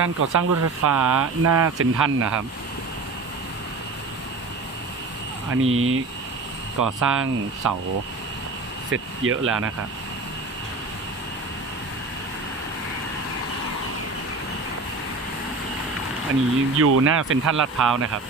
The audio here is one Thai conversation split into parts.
การก่อสร้างรถไฟฟ้าหน้าเซ็นทันนะครับ อันนี้ก่อสร้างเสาเสร็จเยอะแล้วนะครับอันนี้อยู่หน้าเซ็นทรัลลาดพร้าวนะครับ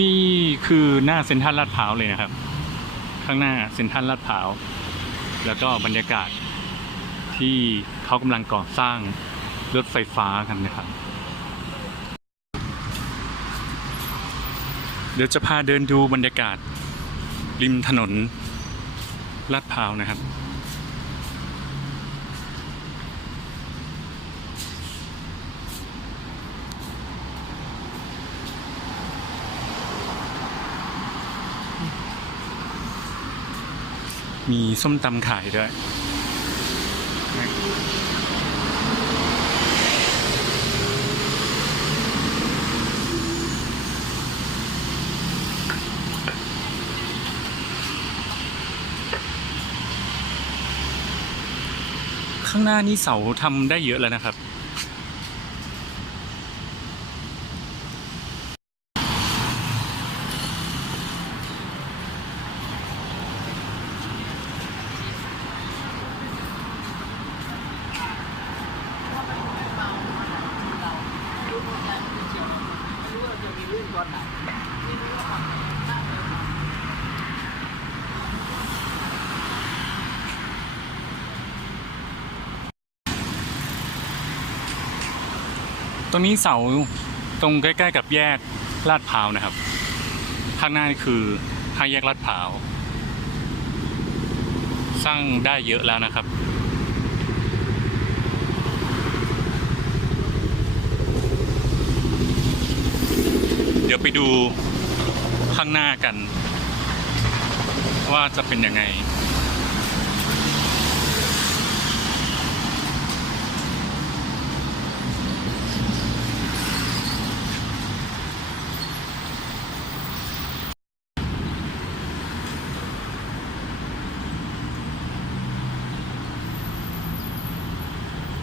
นี่คือหน้าเซ็นทรัลลาดพร้าวเลยนะครับ ข้างหน้าเซ็นทรัลลาดพร้าวแล้วก็บรรยากาศที่เขากำลังก่อสร้างรถไฟฟ้ากันนะครับ เดี๋ยวจะพาเดินดูบรรยากาศริมถนนลาดพร้าวนะครับ มีส้มตำขายด้วย ข้างหน้านี้เสาทำได้เยอะแล้วนะครับ ตรงนี้เสาตรงใกล้ๆกับแยกลาดพร้าวนะครับ ข้างหน้านี่คือห้าแยกลาดพร้าว สร้างได้เยอะแล้วนะครับ เดี๋ยว ไปดูข้างหน้ากัน ว่าจะเป็นยังไง